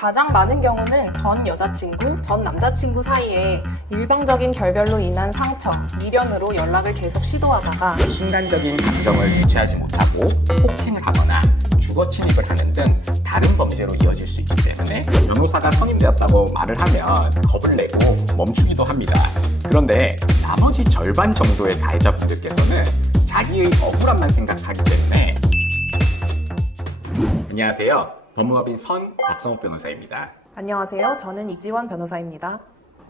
가장 많은 경우는 전 여자친구, 전 남자친구 사이에 일방적인 결별로 인한 상처, 미련으로 연락을 계속 시도하다가 순간적인 감정을 주체하지 못하고 폭행을 하거나 주거 침입을 하는 등 다른 범죄로 이어질 수 있기 때문에 변호사가 선임되었다고 말을 하면 겁을 내고 멈추기도 합니다. 그런데 나머지 절반 정도의 가해자분들께서는 자기의 억울함만 생각하기 때문에 안녕하세요. 법무법인 박성욱 변호사입니다. 안녕하세요. 저는 이지원 변호사입니다.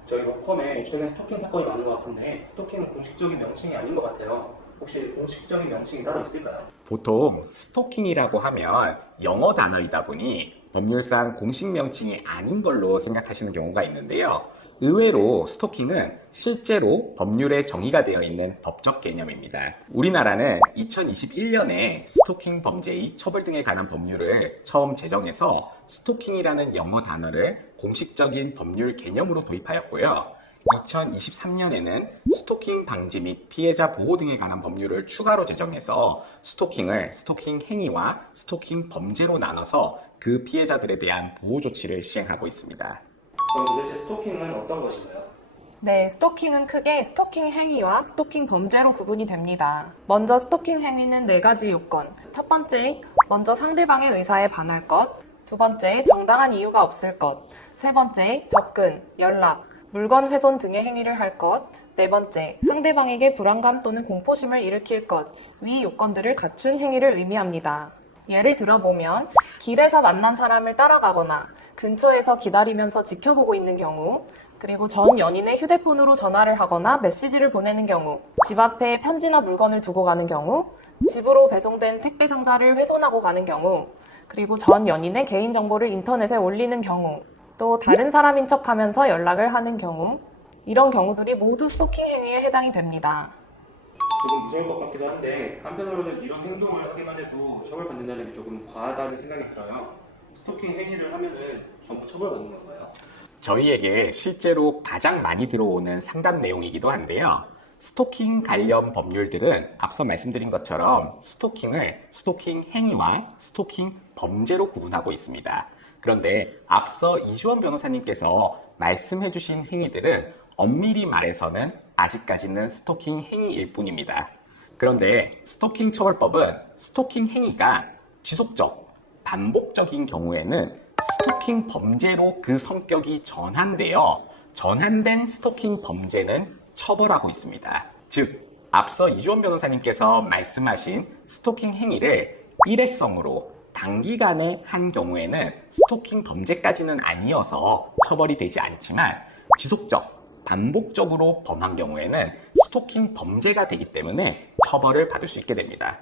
저희 로펌에 최근 스토킹 사건이 많은 것 같은데 스토킹은 공식적인 명칭이 아닌 것 같아요. 혹시 공식적인 명칭이 따로 있을까요? 보통 스토킹이라고 하면 영어 단어이다 보니 법률상 공식 명칭이 아닌 걸로 생각하시는 경우가 있는데요. 의외로 스토킹은 실제로 법률에 정의가 되어 있는 법적 개념입니다. 우리나라는 2021년에 스토킹 범죄의 처벌 등에 관한 법률을 처음 제정해서 스토킹이라는 영어 단어를 공식적인 법률 개념으로 도입하였고요. 2023년에는 스토킹 방지 및 피해자 보호 등에 관한 법률을 추가로 제정해서 스토킹을 스토킹 행위와 스토킹 범죄로 나눠서 그 피해자들에 대한 보호 조치를 시행하고 있습니다. 그럼 도대체 스토킹은 어떤 것인가요? 네, 스토킹은 크게 스토킹 행위와 스토킹 범죄로 구분이 됩니다. 먼저 스토킹 행위는 4가지 요건. 첫 번째, 먼저 상대방의 의사에 반할 것. 두 번째, 정당한 이유가 없을 것. 세 번째, 접근, 연락, 물건 훼손 등의 행위를 할 것. 네 번째, 상대방에게 불안감 또는 공포심을 일으킬 것. 위 요건들을 갖춘 행위를 의미합니다. 예를 들어보면 길에서 만난 사람을 따라가거나 근처에서 기다리면서 지켜보고 있는 경우, 그리고 전 연인의 휴대폰으로 전화를 하거나 메시지를 보내는 경우, 집 앞에 편지나 물건을 두고 가는 경우, 집으로 배송된 택배 상자를 훼손하고 가는 경우, 그리고 전 연인의 개인정보를 인터넷에 올리는 경우, 또 다른 사람인 척하면서 연락을 하는 경우, 이런 경우들이 모두 스토킹 행위에 해당이 됩니다. 조금 무서울 것 같기도 한데 한편으로는 이런 행동을 하기만 해도 처벌받는다는 게 조금 과하다는 생각이 들어요. 스토킹 행위를 하면은 전부 처벌받는 건가요? 저희에게 실제로 가장 많이 들어오는 상담 내용이기도 한데요. 스토킹 관련 법률들은 앞서 말씀드린 것처럼 스토킹을 스토킹 행위와 스토킹 범죄로 구분하고 있습니다. 그런데 앞서 이주원 변호사님께서 말씀해주신 행위들은 엄밀히 말해서는 아직까지는 스토킹 행위일 뿐입니다. 그런데 스토킹 처벌법은 스토킹 행위가 지속적, 반복적인 경우에는 스토킹 범죄로 그 성격이 전환되어 전환된 스토킹 범죄는 처벌하고 있습니다. 즉, 앞서 이주원 변호사님께서 말씀하신 스토킹 행위를 일회성으로 단기간에 한 경우에는 스토킹 범죄까지는 아니어서 처벌이 되지 않지만 지속적, 반복적으로 범한 경우에는 스토킹 범죄가 되기 때문에 처벌을 받을 수 있게 됩니다.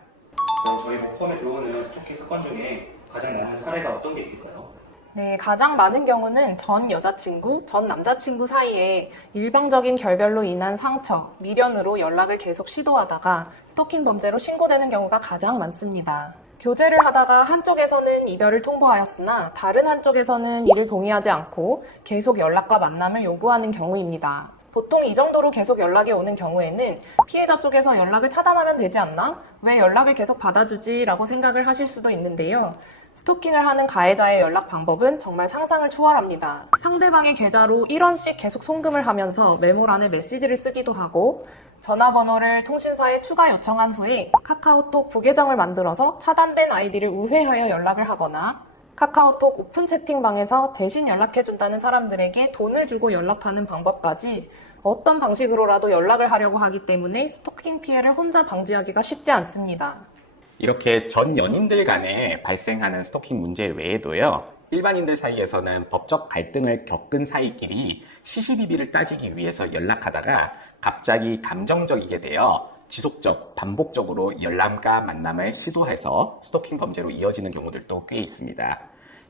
그럼 저희 로펌에 들어오는 스토킹 사건 중에 가장 많은 사례가 어떤 게 있을까요? 네, 가장 많은 경우는 전 여자친구, 전 남자친구 사이에 일방적인 결별로 인한 상처, 미련으로 연락을 계속 시도하다가 스토킹 범죄로 신고되는 경우가 가장 많습니다. 교제를 하다가 한쪽에서는 이별을 통보하였으나 다른 한쪽에서는 이를 동의하지 않고 계속 연락과 만남을 요구하는 경우입니다. 보통 이 정도로 계속 연락이 오는 경우에는 피해자 쪽에서 연락을 차단하면 되지 않나? 왜 연락을 계속 받아주지? 라고 생각을 하실 수도 있는데요. 스토킹을 하는 가해자의 연락 방법은 정말 상상을 초월합니다. 상대방의 계좌로 1원씩 계속 송금을 하면서 메모란에 메시지를 쓰기도 하고 전화번호를 통신사에 추가 요청한 후에 카카오톡 부계정을 만들어서 차단된 아이디를 우회하여 연락을 하거나 카카오톡 오픈 채팅방에서 대신 연락해준다는 사람들에게 돈을 주고 연락하는 방법까지 어떤 방식으로라도 연락을 하려고 하기 때문에 스토킹 피해를 혼자 방지하기가 쉽지 않습니다. 이렇게 전 연인들 간에 발생하는 스토킹 문제 외에도요, 일반인들 사이에서는 법적 갈등을 겪은 사이끼리 시시비비를 따지기 위해서 연락하다가 갑자기 감정적이게 되어 지속적, 반복적으로 열람과 만남을 시도해서 스토킹 범죄로 이어지는 경우들도 꽤 있습니다.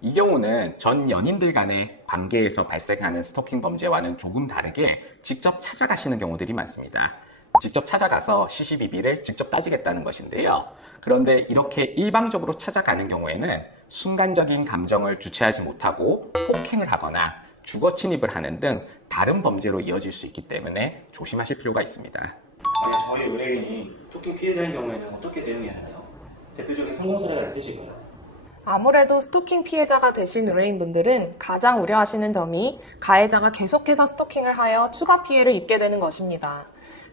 이 경우는 전 연인들 간의 관계에서 발생하는 스토킹 범죄와는 조금 다르게 직접 찾아가시는 경우들이 많습니다. 직접 찾아가서 시시비비를 직접 따지겠다는 것인데요. 그런데 이렇게 일방적으로 찾아가는 경우에는 순간적인 감정을 주체하지 못하고 폭행을 하거나 주거 침입을 하는 등 다른 범죄로 이어질 수 있기 때문에 조심하실 필요가 있습니다. 만약 저희 의뢰인이 스토킹 피해자인 경우에는 어떻게 대응해야 하나요? 대표적인 성공 사례가 있으실까요? 아무래도 스토킹 피해자가 되신 의뢰인분들은 가장 우려하시는 점이 가해자가 계속해서 스토킹을 하여 추가 피해를 입게 되는 것입니다.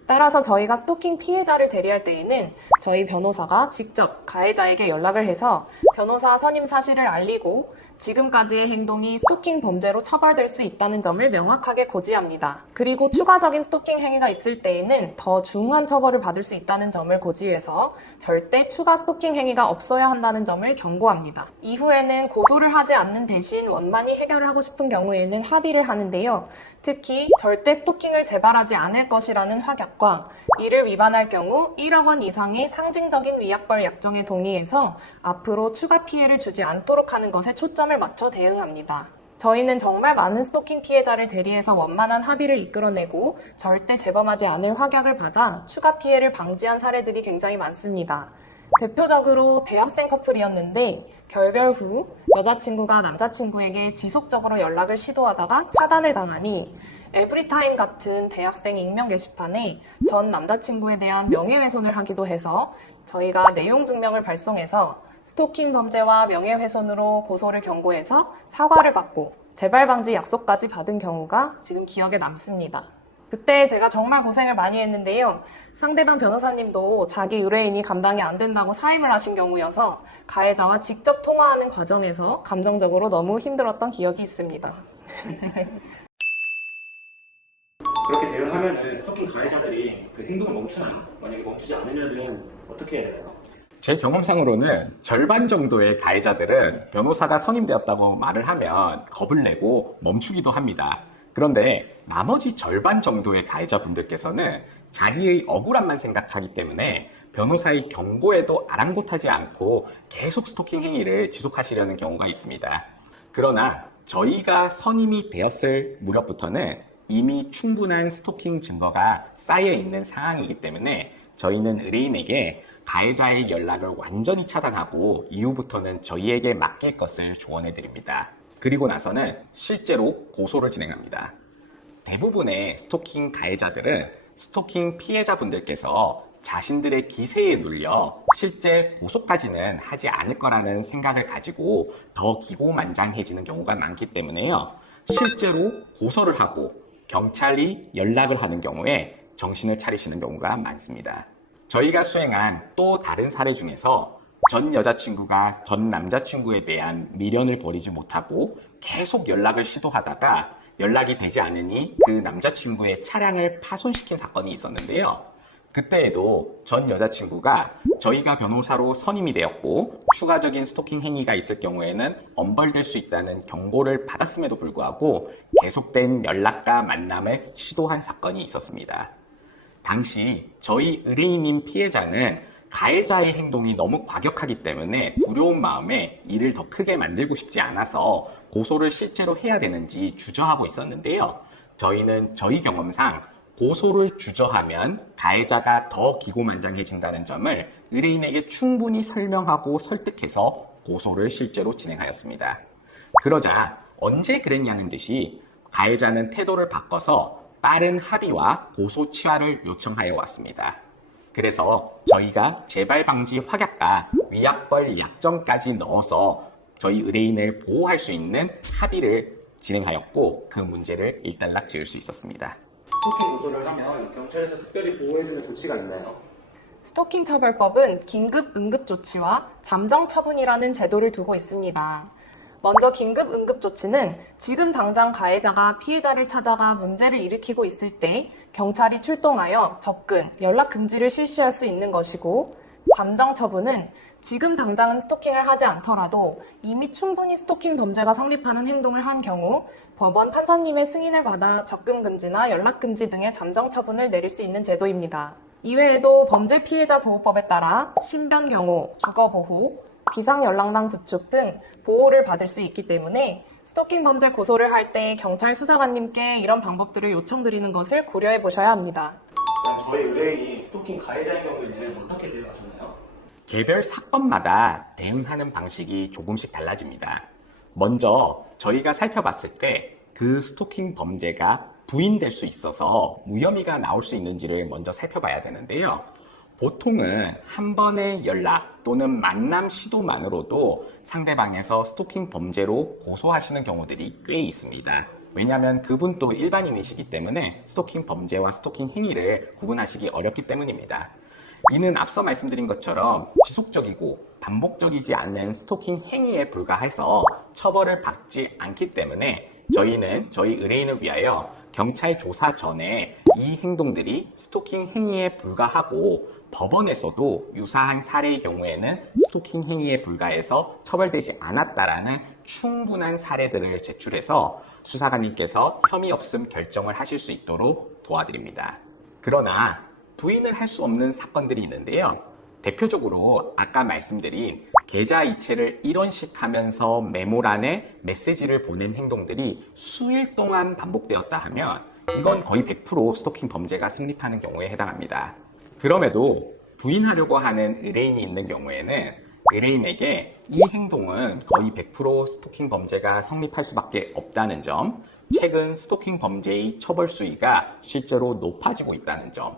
따라서 저희가 스토킹 피해자를 대리할 때에는 저희 변호사가 직접 가해자에게 연락을 해서 변호사 선임 사실을 알리고 지금까지의 행동이 스토킹 범죄로 처벌될 수 있다는 점을 명확하게 고지합니다. 그리고 추가적인 스토킹 행위가 있을 때에는 더 중한 처벌을 받을 수 있다는 점을 고지해서 절대 추가 스토킹 행위가 없어야 한다는 점을 경고합니다. 이후에는 고소를 하지 않는 대신 원만히 해결을 하고 싶은 경우에는 합의를 하는데요. 특히 절대 스토킹을 재발하지 않을 것이라는 확약과 이를 위반할 경우 1억 원 이상의 상징적인 위약벌 약정에 동의해서 앞으로 추가 피해를 주지 않도록 하는 것에 초점을 맞춰 대응합니다. 저희는 정말 많은 스토킹 피해자를 대리해서 원만한 합의를 이끌어내고 절대 재범하지 않을 확약을 받아 추가 피해를 방지한 사례들이 굉장히 많습니다. 대표적으로 대학생 커플이었는데 결별 후 여자친구가 남자친구에게 지속적으로 연락을 시도하다가 차단을 당하니 에브리타임 같은 대학생 익명 게시판에 전 남자친구에 대한 명예훼손을 하기도 해서 저희가 내용 증명을 발송해서 스토킹 범죄와 명예훼손으로 고소를 경고해서 사과를 받고 재발 방지 약속까지 받은 경우가 지금 기억에 남습니다. 그때 제가 정말 고생을 많이 했는데요. 상대방 변호사님도 자기 의뢰인이 감당이 안 된다고 사임을 하신 경우여서 가해자와 직접 통화하는 과정에서 감정적으로 너무 힘들었던 기억이 있습니다. 그렇게 대응하면은 스토킹 가해자들이 그 행동을 멈추나요? 만약에 멈추지 않으면은 어떻게 해야 되나요? 제 경험상으로는 절반 정도의 가해자들은 변호사가 선임되었다고 말을 하면 겁을 내고 멈추기도 합니다. 그런데 나머지 절반 정도의 가해자분들께서는 자기의 억울함만 생각하기 때문에 변호사의 경고에도 아랑곳하지 않고 계속 스토킹 행위를 지속하시려는 경우가 있습니다. 그러나 저희가 선임이 되었을 무렵부터는 이미 충분한 스토킹 증거가 쌓여 있는 상황이기 때문에 저희는 의뢰인에게 가해자의 연락을 완전히 차단하고 이후부터는 저희에게 맡길 것을 조언해 드립니다. 그리고 나서는 실제로 고소를 진행합니다. 대부분의 스토킹 가해자들은 스토킹 피해자분들께서 자신들의 기세에 눌려 실제 고소까지는 하지 않을 거라는 생각을 가지고 더 기고만장해지는 경우가 많기 때문에요. 실제로 고소를 하고 경찰이 연락을 하는 경우에 정신을 차리시는 경우가 많습니다. 저희가 수행한 또 다른 사례 중에서 전 여자친구가 전 남자친구에 대한 미련을 버리지 못하고 계속 연락을 시도하다가 연락이 되지 않으니 그 남자친구의 차량을 파손시킨 사건이 있었는데요. 그때에도 전 여자친구가 저희가 변호사로 선임이 되었고 추가적인 스토킹 행위가 있을 경우에는 엄벌될 수 있다는 경고를 받았음에도 불구하고 계속된 연락과 만남을 시도한 사건이 있었습니다. 당시 저희 의뢰인인 피해자는 가해자의 행동이 너무 과격하기 때문에 두려운 마음에 일을 더 크게 만들고 싶지 않아서 고소를 실제로 해야 되는지 주저하고 있었는데요. 저희는 저희 경험상 고소를 주저하면 가해자가 더 기고만장해진다는 점을 의뢰인에게 충분히 설명하고 설득해서 고소를 실제로 진행하였습니다. 그러자 언제 그랬냐는 듯이 가해자는 태도를 바꿔서 빠른 합의와 고소 취하를 요청하여 왔습니다. 그래서 저희가 재발 방지 확약과 위약벌 약정까지 넣어서 저희 의뢰인을 보호할 수 있는 합의를 진행하였고 그 문제를 일단락 지을 수 있었습니다. 스토킹 고소를 하면 경찰에서 특별히 보호해주는 조치가 있나요? 스토킹 처벌법은 긴급 응급 조치와 잠정 처분이라는 제도를 두고 있습니다. 먼저 긴급 응급 조치는 지금 당장 가해자가 피해자를 찾아가 문제를 일으키고 있을 때 경찰이 출동하여 접근, 연락 금지를 실시할 수 있는 것이고, 잠정 처분은 지금 당장은 스토킹을 하지 않더라도 이미 충분히 스토킹 범죄가 성립하는 행동을 한 경우 법원 판사님의 승인을 받아 접근 금지나 연락 금지 등의 잠정 처분을 내릴 수 있는 제도입니다. 이외에도 범죄 피해자 보호법에 따라 신변 경호, 주거 보호, 비상연락망 구축 등 보호를 받을 수 있기 때문에 스토킹 범죄 고소를 할 때 경찰 수사관님께 이런 방법들을 요청드리는 것을 고려해 보셔야 합니다. 그럼 저희 의뢰인이 스토킹 가해자인 경우에는 어떻게 대응하셨나요? 개별 사건마다 대응하는 방식이 조금씩 달라집니다. 먼저 저희가 살펴봤을 때 그 스토킹 범죄가 부인될 수 있어서 무혐의가 나올 수 있는지를 먼저 살펴봐야 되는데요. 보통은 한 번의 연락 또는 만남 시도만으로도 상대방에서 스토킹 범죄로 고소하시는 경우들이 꽤 있습니다. 왜냐하면 그분도 일반인이시기 때문에 스토킹 범죄와 스토킹 행위를 구분하시기 어렵기 때문입니다. 이는 앞서 말씀드린 것처럼 지속적이고 반복적이지 않는 스토킹 행위에 불과해서 처벌을 받지 않기 때문에 저희는 저희 의뢰인을 위하여 경찰 조사 전에 이 행동들이 스토킹 행위에 불과하고 법원에서도 유사한 사례의 경우에는 스토킹 행위에 불과해서 처벌되지 않았다라는 충분한 사례들을 제출해서 수사관님께서 혐의 없음 결정을 하실 수 있도록 도와드립니다. 그러나 부인을 할 수 없는 사건들이 있는데요. 대표적으로 아까 말씀드린 계좌 이체를 이런 식 하면서 메모란에 메시지를 보낸 행동들이 수일 동안 반복되었다 하면 이건 거의 100% 스토킹 범죄가 성립하는 경우에 해당합니다. 그럼에도 부인하려고 하는 의뢰인이 있는 경우에는 의뢰인에게 이 행동은 거의 100% 스토킹 범죄가 성립할 수밖에 없다는 점, 최근 스토킹 범죄의 처벌 수위가 실제로 높아지고 있다는 점,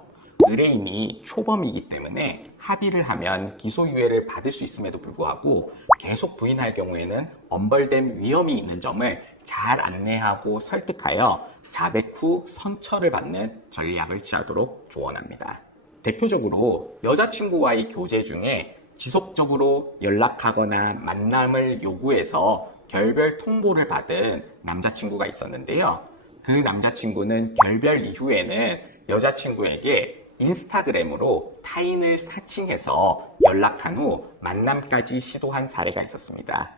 의뢰인이 초범이기 때문에 합의를 하면 기소유예를 받을 수 있음에도 불구하고 계속 부인할 경우에는 엄벌됨 위험이 있는 점을 잘 안내하고 설득하여 자백 후 선처를 받는 전략을 취하도록 조언합니다. 대표적으로 여자친구와의 교제 중에 지속적으로 연락하거나 만남을 요구해서 결별 통보를 받은 남자친구가 있었는데요. 그 남자친구는 결별 이후에는 여자친구에게 인스타그램으로 타인을 사칭해서 연락한 후 만남까지 시도한 사례가 있었습니다.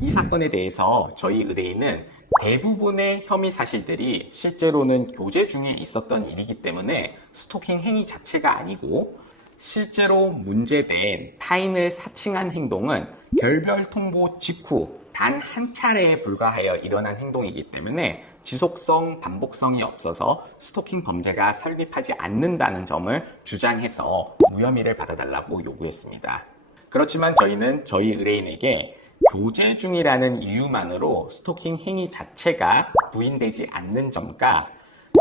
이 사건에 대해서 저희 의뢰인은 대부분의 혐의 사실들이 실제로는 교제 중에 있었던 일이기 때문에 스토킹 행위 자체가 아니고 실제로 문제된 타인을 사칭한 행동은 결별 통보 직후 단 한 차례에 불과하여 일어난 행동이기 때문에 지속성, 반복성이 없어서 스토킹 범죄가 성립하지 않는다는 점을 주장해서 무혐의를 받아달라고 요구했습니다. 그렇지만 저희는 저희 의뢰인에게 교제 중이라는 이유만으로 스토킹 행위 자체가 부인되지 않는 점과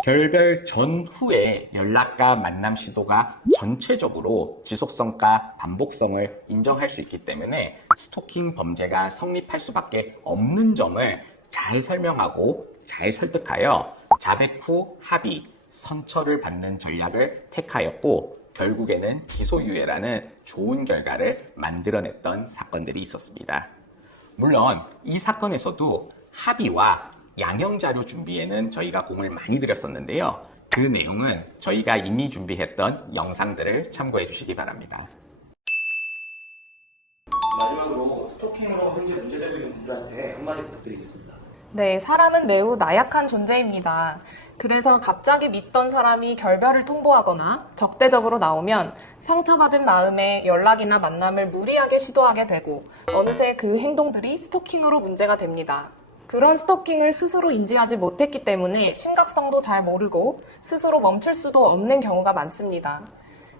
결별 전후에 연락과 만남 시도가 전체적으로 지속성과 반복성을 인정할 수 있기 때문에 스토킹 범죄가 성립할 수밖에 없는 점을 잘 설명하고 잘 설득하여 자백 후 합의, 선처를 받는 전략을 택하였고 결국에는 기소유예라는 좋은 결과를 만들어냈던 사건들이 있었습니다. 물론 이 사건에서도 합의와 양형자료 준비에는 저희가 공을 많이 들였었는데요. 그 내용은 저희가 이미 준비했던 영상들을 참고해 주시기 바랍니다. 마지막으로 스토킹으로 현재 문제되고 있는 분들한테 한마디 부탁드리겠습니다. 네, 사람은 매우 나약한 존재입니다. 그래서 갑자기 믿던 사람이 결별을 통보하거나 적대적으로 나오면 상처받은 마음에 연락이나 만남을 무리하게 시도하게 되고 어느새 그 행동들이 스토킹으로 문제가 됩니다. 그런 스토킹을 스스로 인지하지 못했기 때문에 심각성도 잘 모르고 스스로 멈출 수도 없는 경우가 많습니다.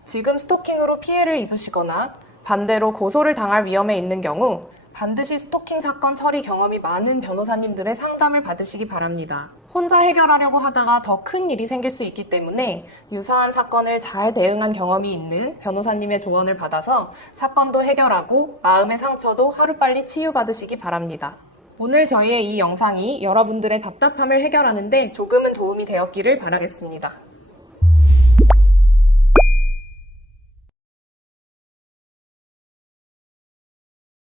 지금 스토킹으로 피해를 입으시거나 반대로 고소를 당할 위험에 있는 경우 반드시 스토킹 사건 처리 경험이 많은 변호사님들의 상담을 받으시기 바랍니다. 혼자 해결하려고 하다가 더 큰 일이 생길 수 있기 때문에 유사한 사건을 잘 대응한 경험이 있는 변호사님의 조언을 받아서 사건도 해결하고 마음의 상처도 하루빨리 치유받으시기 바랍니다. 오늘 저희의 이 영상이 여러분들의 답답함을 해결하는데 조금은 도움이 되었기를 바라겠습니다.